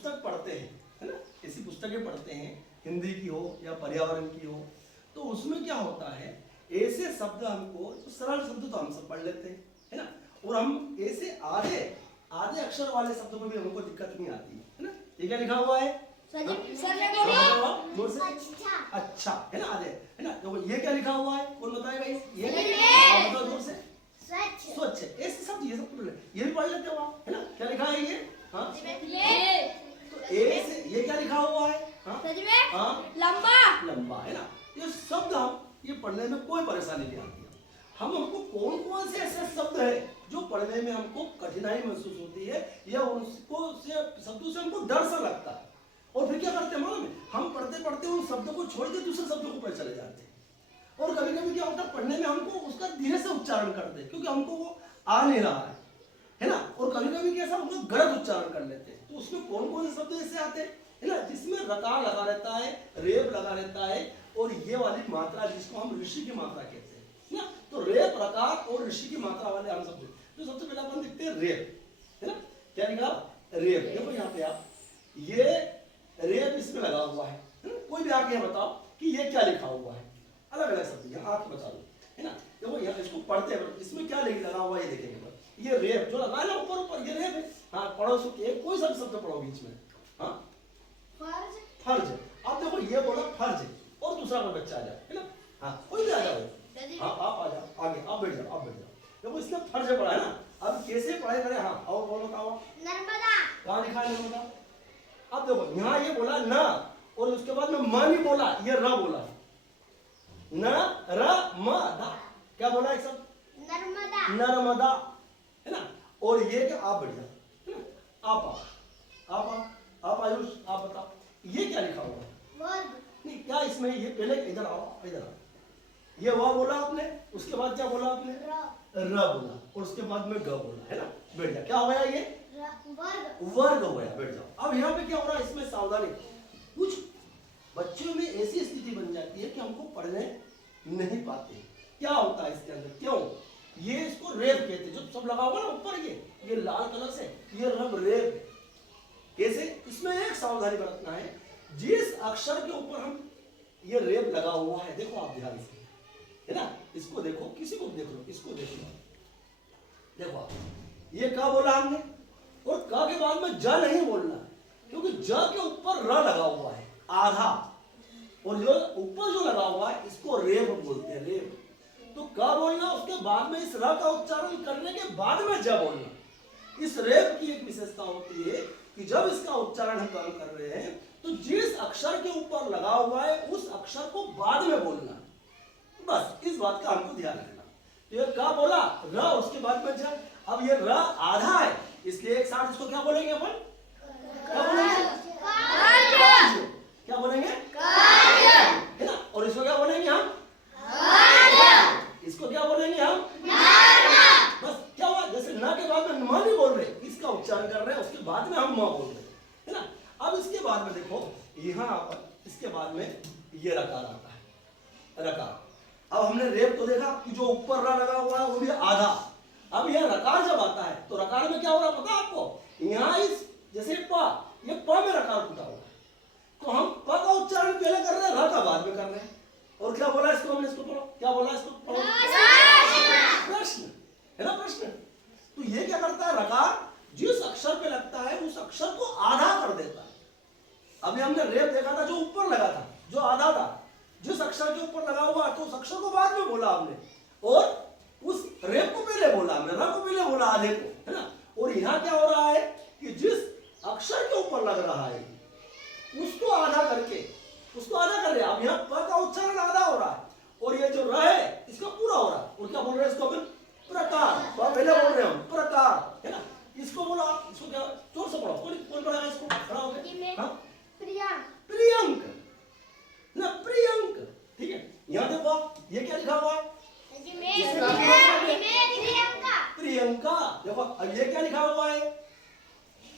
पुस्तक पढ़ते हैं, है ना, ऐसी पुस्तकें पढ़ते हैं हिंदी की हो या पर्यावरण की हो, तो उसमें क्या होता है, ऐसे शब्द हमको, तो सरल शब्द तो हम सब पढ़ लेते हैं, है ना, और हम ऐसे आधे आधे अक्षर वाले शब्दों में भी हमको दिक्कत नहीं आती है ना। ये क्या लिखा हुआ है? अच्छा, है ना, आधे, है ना। तो ये क्या लिखा हुआ है, कौन बताएगा? ये बताओ जोर से। स्वच्छ। ऐसे शब्द ये सब ये भी पढ़ लेते हो आप, है ना। क्या लिखा है ये? हाँ, तो ऐसे ये क्या लिखा हुआ है? हाँ, लंबा। लंबा, है ना। ये शब्द हम ये पढ़ने में कोई परेशानी नहीं आती है। हमको कौन कौन से ऐसे शब्द है जो पढ़ने में हमको कठिनाई महसूस होती है या उसको से शब्दों से हमको डर सा लगता है, और फिर क्या करते हैं मालूम है, हम पढ़ते पढ़ते उन शब्दों को छोड़ के दूसरे शब्दों को पढ़ चले जाते हैं। और कभी कभी क्या होता है, पढ़ने में हमको उसका धीरे से उच्चारण करते हैं क्योंकि हमको वो आ नहीं रहा है ना। और कभी कभी कैसा हम लोग गलत उच्चारण कर लेते हैं। तो उसमें कौन कौन से शब्द ऐसे आते हैं, है ना, जिसमें रकार लगा रहता है, रेप लगा रहता है, और ये वाली मात्रा जिसको हम ऋषि की मात्रा कहते हैं ना। तो रेप, रकार और ऋषि की मात्रा वाले हम शब्द, तो सबसे पहले अपन देखते हैं रेप, है ना। क्या लिखा? रेप। देखो यहाँ पे आप, ये रेप इसमें लगा हुआ है ना? कोई भी आके बताओ कि ये क्या लिखा हुआ है, अलग अलग शब्द यहाँ आके बता दो, है ना। देखो यहाँ इसको पढ़ते हैं, इसमें क्या लगा हुआ है ये देखेंगे। ये रेप जो लगा है ना ऊपर ऊपर, ये रेप है। हाँ, पढ़ो उसको, कोई सा शब्द पढ़ो बीच में। हाँ, फर्ज। अब देखो ये बोला फर्ज, और दूसरा कोई बच्चा आ जाए, है ना। हाँ, कोई भी आ जाओ। हाँ, आप आ जाओ आगे, आप बैठ जाओ, आप बैठ जाओ। देखो इसने फर्ज पढ़ा है ना, अब कैसे पढ़ाई करें। हाँ, और बोलो बताओ। नर्मदा। कहाँ लिखा है नर्मदा? अब देखो यहाँ ये बोला न, और उसके बाद में म नहीं बोला, ये र बोला। न र म दा, क्या बोला एक सब? नर्मदा। नर्मदा, है ना। और ये क्या? आप बैठ जाओ, है ना। आप आयुष, आप बताओ ये क्या लिखा हुआ है? वर्ग। नहीं, क्या इसमें ये पहले इधर आओ, इधर आओ। ये वाह बोला आपने, उसके बाद क्या बोला आपने? र बोला, और उसके बाद में ग बोला, है ना। बैठ जा। क्या हो गया ये? वर्ग हो गया। बैठ जाओ। अब यहाँ पे क्या हो रहा है, इसमें सावधानी, कुछ बच्चों में ऐसी स्थिति बन जाती है कि हमको पढ़ने नहीं पाते। क्या होता है इसके अंदर, क्यों? ये इसको रेप कहते हैं, जो सब लगा हुआ ना ऊपर, ये लाल कलर से, ये रब रेप। कैसे? इसमें एक सावधानी बरतना है, जिस अक्षर के ऊपर हम ये रेप लगा हुआ है, देखो आप ध्यान से, है ना, इसको देखो, किसी को देख लो, इसको देख लो। देखो आप, ये का बोला हमने, और का के बाद में ज नहीं बोलना, क्योंकि ज के ऊपर र लगा हुआ है आधा, और जो ऊपर जो लगा हुआ है इसको रेप बोलते हैं, रेप। तो का बोलना, उसके बाद में इस र का उच्चारण करने के बाद में ज बोलना। इस रेप की एक विशेषता होती है कि जब इसका उच्चारण हम कर रहे हैं तो जिस अक्षर के ऊपर लगा हुआ है उस अक्षर को बाद में बोलना। बस इस बात का हमको ध्यान रखना। तो ये का बोला र, उसके बाद में ज। अब ये र आधा है, इसलिए एक साथ इसको क्या बोलेंगे अपन? क्या बोलेंगे? क्या बोलेंगे? है ना। और इसको क्या बोलेंगे हम? इसको क्या बोलेंगे हम? बस क्या हुआ, जैसे ना के बाद में न नहीं बोल रहे, इसका उच्चारण कर रहे हैं, उसके बाद में हम म बोल रहे हैं, है ना। अब इसके बाद में देखो यहाँ पर, इसके बाद में ये रकार आता है, रकार। अब हमने रेप तो देखा कि जो ऊपर रा लगा हुआ है वो भी आधा। अब यह रकार जब आता है तो रकार में क्या हो रहा पता आपको? यहाँ इस जैसे प, ये प में रकार फूटा हुआ है, तो हम प का उच्चारण पहले कर रहे हैं, र का बाद में कर रहे हैं। और क्या बोला इसको हमने? इसको पढ़ो, क्या बोला इसको? पढ़ो, प्रश्न, है ना, प्रश्न। तो ये क्या करता है, रकार जिस अक्षर पे लगता है उस अक्षर को आधा कर देता है। अभी हमने रेप देखा था, जो ऊपर लगा था, जो आधा था, जिस अक्षर के ऊपर लगा हुआ तो उस अक्षर को बाद में बोला हमने, और उस रेप को पहले बोला हमने, र को पहले बोला, आधे को, है ना। और यहाँ क्या हो रहा है कि जिस अक्षर के ऊपर लग रहा है उसको आधा करके, उसको आधा कर रहे हैं। अब यहाँ प का उच्चारण आधा हो रहा है, और ये जो र है इसका पूरा हो रहा है। और क्या बोल रहे हैं इसको अपन? प्रकार। पहले बोल रहे हैं हम प्रकार, है ना। इसको बोला, इसको क्या जोर से पढ़ो, कौन पढ़ा इसको? खड़ा हो गया। हाँ, प्रियंक ना, प्रियंक, ठीक है। यहाँ देखो ये क्या लिखा हुआ है? प्रियंका। देखो अब ये क्या लिखा हुआ है?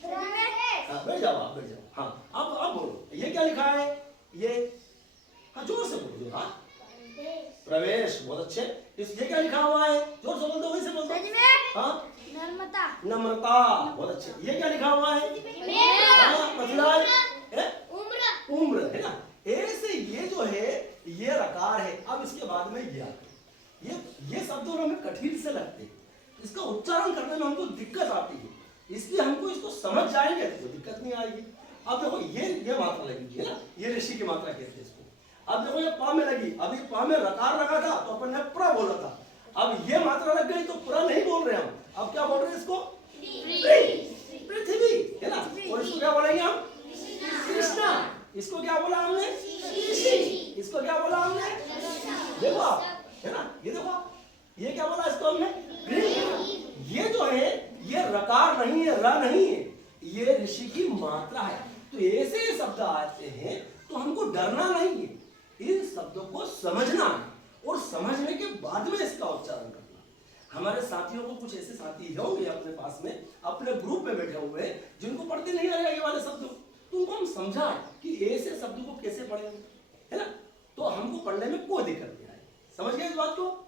बैठ जाओ, आप बैठ जाओ। हाँ, अब बोलो, ये क्या लिखा है? ये, हाँ जोर से बोलो। हाँ, प्रवेश। बहुत अच्छे। ये क्या लिखा हुआ है? जोर से बोल दो, वही से बोल दो। हाँ, नम्रता। बहुत अच्छे। ये क्या लिखा हुआ है? पढ़ने में हमको दिक्कत आती है, इसलिए हमको इसको समझ जाएंगे तो दिक्कत नहीं आएगी। अब देखो ये मात्रा लगी है ना, ये ऋषि की मात्रा कहते हैं इसको। अब देखो ये पा में लगी, अब ये पा में रकार लगा था तो अपन ने प्र बोला था, अब ये मात्रा लग गई तो प्र नहीं बोल रहे हम, अब क्या बोल रहे हैं इसको? पृथ्वी है ना। और इसको क्या बोलेंगे हम? कृष्णा। इसको क्या बोला हमने? इसको क्या बोला हमने? देखो आप, है ना, ये देखो ये क्या बोला इसको हमने? ये जो है ये रकार नहीं है, र नहीं है, ये ऋषि की मात्रा है। तो ऐसे शब्द आते हैं तो हमको डरना नहीं है, इन शब्दों को समझना है और समझने के बाद में इसका उच्चारण करना। हमारे साथियों को कुछ ऐसे साथी होंगे अपने पास में, अपने ग्रुप में बैठे हुए जिनको पढ़ते नहीं आ रहे ये वाले शब्द, तो उनको हम समझाएं कि ऐसे शब्द को कैसे पढ़ेंगे, है ना, तो हमको पढ़ने में कोई दिक्कत नहीं आएगी। समझ गए इस बात को?